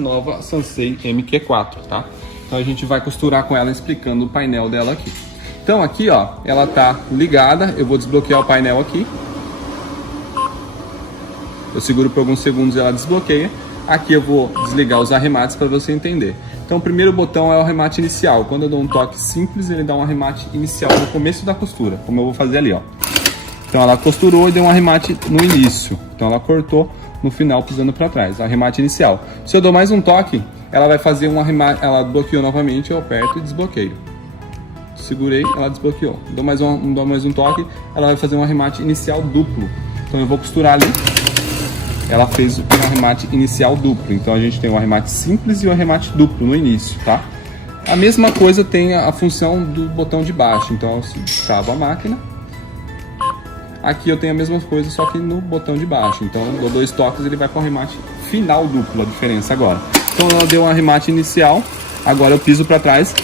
nova Sansei MQ4, tá? Então a gente vai costurar com ela explicando o painel dela aqui. Então aqui, ó, ela tá ligada, eu vou desbloquear o painel aqui. Eu seguro por alguns segundos e ela desbloqueia. Aqui eu vou desligar os arremates para você entender. Então o primeiro botão é o arremate inicial. Quando eu dou um toque simples, ele dá um arremate inicial no começo da costura, como eu vou fazer ali, ó. Então ela costurou e deu um arremate no início. Então ela cortou no final, pisando para trás, arremate inicial. Se eu dou mais um toque, ela vai fazer um arremate, ela bloqueou novamente, eu aperto e desbloqueio. Segurei, ela desbloqueou. Dou mais um toque, ela vai fazer um arremate inicial duplo. Então eu vou costurar ali. Ela fez um arremate inicial duplo. Então a gente tem o arremate simples e o arremate duplo no início, tá? A mesma coisa tem a função do botão de baixo. Então eu travo a máquina. Aqui eu tenho a mesma coisa, só que no botão de baixo. Então eu dou 2 toques, ele vai para o arremate final duplo, a diferença agora. Então ela deu um arremate inicial, agora eu piso para trás,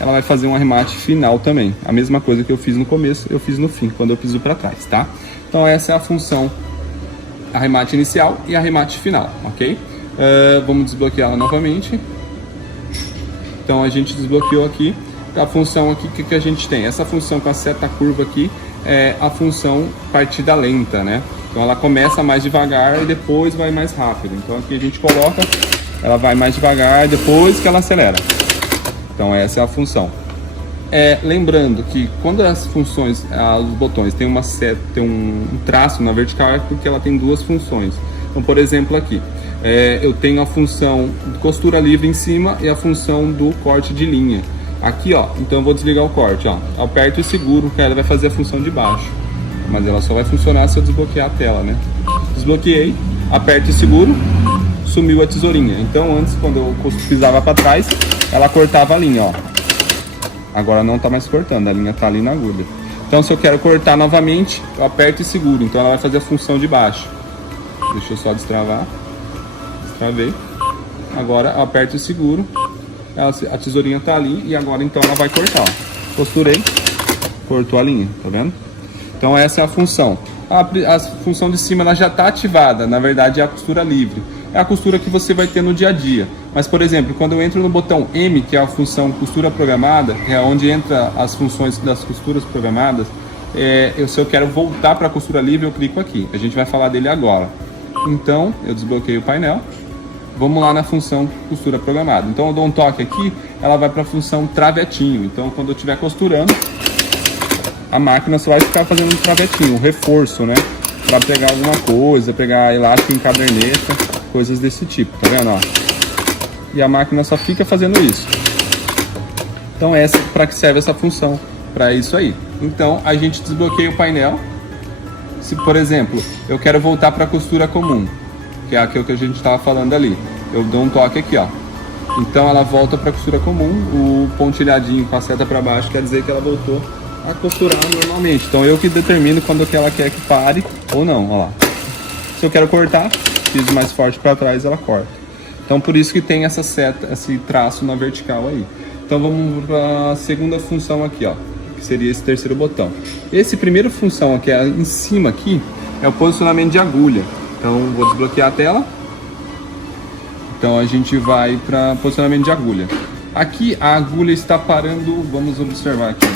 ela vai fazer um arremate final também. A mesma coisa que eu fiz no começo, eu fiz no fim, quando eu piso para trás, tá? Então essa é a função arremate inicial e arremate final, ok? Vamos desbloqueá-la novamente. Então a gente desbloqueou aqui. A função aqui, o que a gente tem? Essa função com a seta curva aqui é a função partida lenta, né? Então ela começa mais devagar e depois vai mais rápido. Então aqui a gente coloca, ela vai mais devagar depois que ela acelera. Então essa é a função. Lembrando que quando as funções, os botões tem uma seta, tem um traço na vertical, é porque ela tem 2 funções. Então, por exemplo, aqui eu tenho a função de costura livre em cima e a função do corte de linha. Aqui, ó, então eu vou desligar o corte, ó. Aperto e seguro, que ela vai fazer a função de baixo. Mas ela só vai funcionar se eu desbloquear a tela, né? Desbloqueei, aperto e seguro, sumiu a tesourinha. Então antes, quando eu pisava para trás, ela cortava a linha, ó. Agora não tá mais cortando, a linha tá ali na agulha. Então se eu quero cortar novamente, eu aperto e seguro. Então ela vai fazer a função de baixo. Deixa eu só destravar. Destravei. Agora eu aperto e seguro. A tesourinha tá ali e agora então ela vai cortar, ó. Costurei, cortou a linha, tá vendo? Então essa é a função. A função de cima ela já está ativada, na verdade é a costura livre. É a costura que você vai ter no dia a dia. Mas, por exemplo, quando eu entro no botão M, que é a função costura programada, que é onde entra as funções das costuras programadas, se eu quero voltar para a costura livre, eu clico aqui. A gente vai falar dele agora. Então, eu desbloqueio o painel. Vamos lá na função costura programada. Então eu dou um toque aqui, ela vai para a função travetinho. Então quando eu estiver costurando, a máquina só vai ficar fazendo um travetinho, um reforço, né? Para pegar alguma coisa, pegar elástico em caderneta, coisas desse tipo, tá vendo? Ó? E a máquina só fica fazendo isso. Então para que serve essa função? Para isso aí. Então a gente desbloqueia o painel. Se, por exemplo, eu quero voltar para a costura comum, que é aquilo que a gente estava falando ali. Eu dou um toque aqui, ó. Então ela volta para a costura comum. O pontilhadinho com a seta para baixo quer dizer que ela voltou a costurar normalmente. Então eu que determino quando que ela quer que pare ou não, ó lá. Se eu quero cortar, piso mais forte para trás, ela corta. Então por isso que tem essa seta, esse traço na vertical aí. Então vamos para a segunda função aqui, ó, que seria esse terceiro botão. Esse primeiro função aqui, em cima aqui, é o posicionamento de agulha. Então vou desbloquear a tela. Então a gente vai para posicionamento de agulha. Aqui a agulha está parando, vamos observar aqui.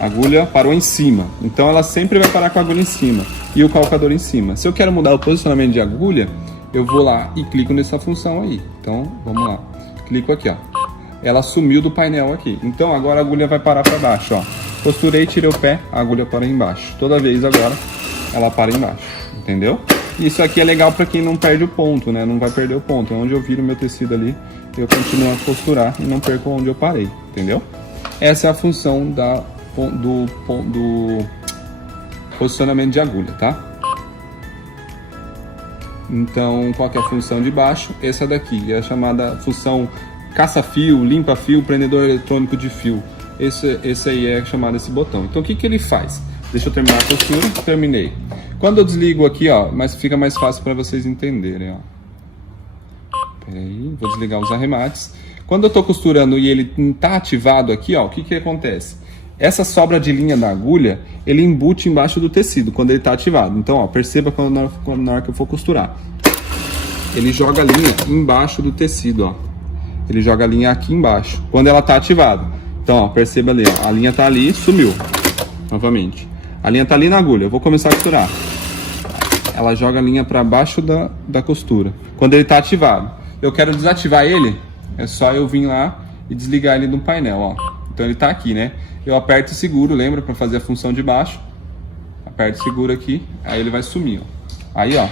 A agulha parou em cima, então ela sempre vai parar com a agulha em cima e o calcador em cima. Se eu quero mudar o posicionamento de agulha, eu vou lá e clico nessa função aí. Então vamos lá, clico aqui, ó. Ela sumiu do painel aqui. Então agora a agulha vai parar para baixo, ó. Costurei, tirei o pé, a agulha para embaixo. Toda vez agora ela para embaixo, entendeu? Isso aqui é legal para quem não perde o ponto, né? Não vai perder o ponto. Onde eu viro meu tecido ali, eu continuo a costurar e não perco onde eu parei, entendeu? Essa é a função do posicionamento de agulha, tá? Então, qual que é a função de baixo? Essa daqui é a chamada função caça-fio, limpa-fio, prendedor eletrônico de fio. Esse aí é chamado esse botão. Então, o que ele faz? Deixa eu terminar a costura. Terminei. Quando eu desligo aqui, ó, mas fica mais fácil para vocês entenderem, ó. Peraí, vou desligar os arremates. Quando eu tô costurando e ele tá ativado aqui, ó, o que acontece? Essa sobra de linha da agulha, ele embute embaixo do tecido quando ele tá ativado. Então, ó, perceba na hora que eu for costurar. ele joga a linha embaixo do tecido, ó. Ele joga a linha aqui embaixo, quando ela tá ativada. Então, ó, perceba ali, ó, a linha tá ali, sumiu. Novamente. A linha tá ali na agulha, eu vou começar a costurar. Ela joga a linha para baixo da costura, quando ele tá ativado. Eu quero desativar ele, é só eu vir lá e desligar ele do painel, ó. Então ele tá aqui, né? Eu aperto e seguro, lembra, para fazer a função de baixo. Aperto e seguro aqui, aí ele vai sumir, ó. Aí, ó.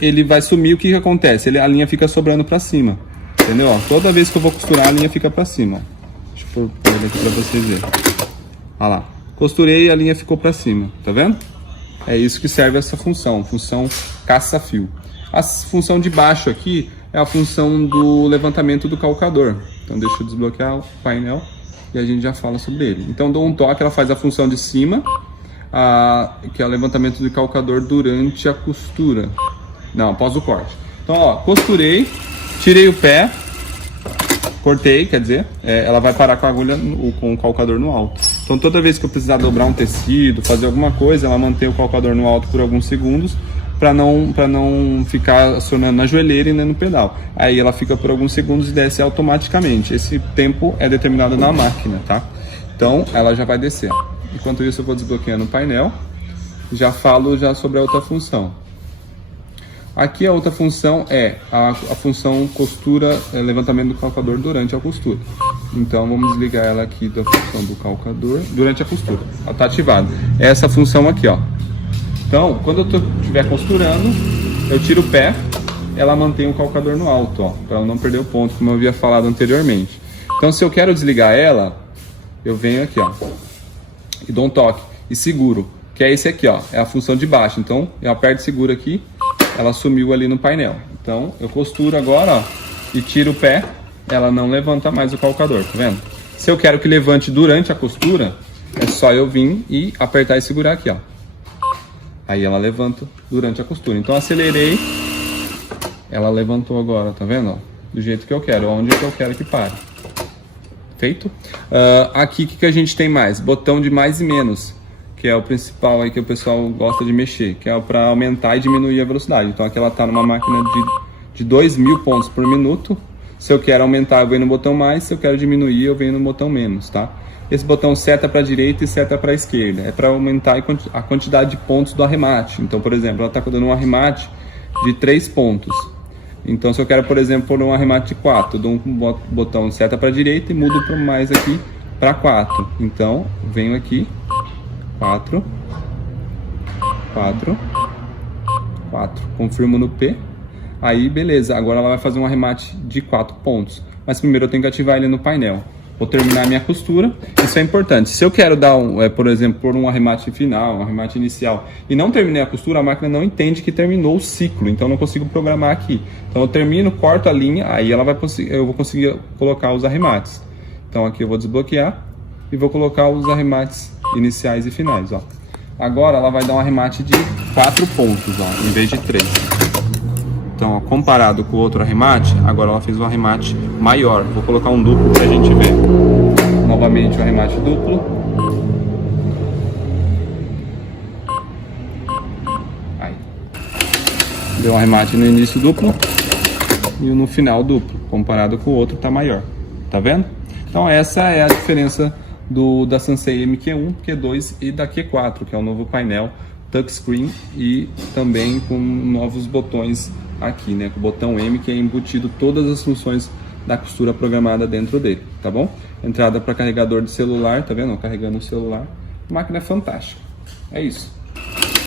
Ele vai sumir, o que que acontece? A linha fica sobrando para cima, entendeu? Ó, toda vez que eu vou costurar, a linha fica para cima, ó. Deixa eu pôr ele aqui para vocês verem. Olha lá. Costurei e a linha ficou para cima, tá vendo? É isso que serve essa função caça-fio. A função de baixo aqui é a função do levantamento do calcador. Então deixa eu desbloquear o painel e a gente já fala sobre ele. Então dou um toque, ela faz a função de cima, que é o levantamento do calcador durante a costura. Não, após o corte. Então, ó, costurei, tirei o pé, cortei, quer dizer, ela vai parar com a agulha, com o calcador no alto. Então toda vez que eu precisar dobrar um tecido, fazer alguma coisa, ela mantém o calcador no alto por alguns segundos, para não ficar acionando na joelheira e nem no pedal. Aí ela fica por alguns segundos e desce automaticamente. Esse tempo é determinado na máquina, tá? Então ela já vai descer. Enquanto isso eu vou desbloqueando o painel. Já falo sobre a outra função. Aqui a outra função é a função costura, levantamento do calcador durante a costura. Então vamos desligar ela aqui da função do calcador durante a costura. Ela está ativada. É essa função aqui, ó. Então, quando eu estiver costurando, eu tiro o pé, ela mantém o calcador no alto, ó, para ela não perder o ponto, como eu havia falado anteriormente. Então, se eu quero desligar ela, eu venho aqui, ó, e dou um toque e seguro, que é esse aqui, ó, é a função de baixo. Então, eu aperto e seguro aqui, ela sumiu ali no painel. Então, eu costuro agora, ó, e tiro o pé, ela não levanta mais o calcador, tá vendo? Se eu quero que levante durante a costura, é só eu vir e apertar e segurar aqui, ó. Aí ela levanta durante a costura. Então acelerei, ela levantou agora, tá vendo? Ó, do jeito que eu quero, onde eu quero que pare. Feito? Aqui o que a gente tem mais? Botão de mais e menos, que é o principal aí que o pessoal gosta de mexer, que é para aumentar e diminuir a velocidade. Então aqui ela tá numa máquina de 2000 pontos por minuto. Se eu quero aumentar, eu venho no botão mais. Se eu quero diminuir, eu venho no botão menos, tá? Esse botão seta para a direita e seta para a esquerda. É para aumentar a quantidade de pontos do arremate. Então, por exemplo, ela está dando um arremate de 3 pontos. Então, se eu quero, por exemplo, pôr um arremate de 4, eu dou um botão seta para a direita e mudo para mais aqui para 4. Então, venho aqui, 4, 4, 4. Confirmo no P. Aí, beleza. Agora ela vai fazer um arremate de 4 pontos. Mas primeiro eu tenho que ativar ele no painel. Vou terminar a minha costura, isso é importante. Se eu quero dar, por exemplo, por um arremate final, um arremate inicial, e não terminei a costura, a máquina não entende que terminou o ciclo, então eu não consigo programar aqui. Então eu termino, corto a linha, aí eu vou conseguir colocar os arremates. Então aqui eu vou desbloquear e vou colocar os arremates iniciais e finais, ó. Agora ela vai dar um arremate de 4 pontos, ó, em vez de 3. Então, ó, comparado com o outro arremate, agora ela fez um arremate maior. Vou colocar um duplo pra gente ver. Novamente o arremate duplo. Aí. Deu um arremate no início duplo e no final duplo. Comparado com o outro tá maior. Tá vendo? Então essa é a diferença da Sansei MQ1, Q2 e da Q4, que é o novo painel touchscreen e também com novos botões aqui, né, com o botão M, que é embutido todas as funções da costura programada dentro dele, tá bom? Entrada para carregador de celular, tá vendo? Carregando o celular. A máquina é fantástica. É isso.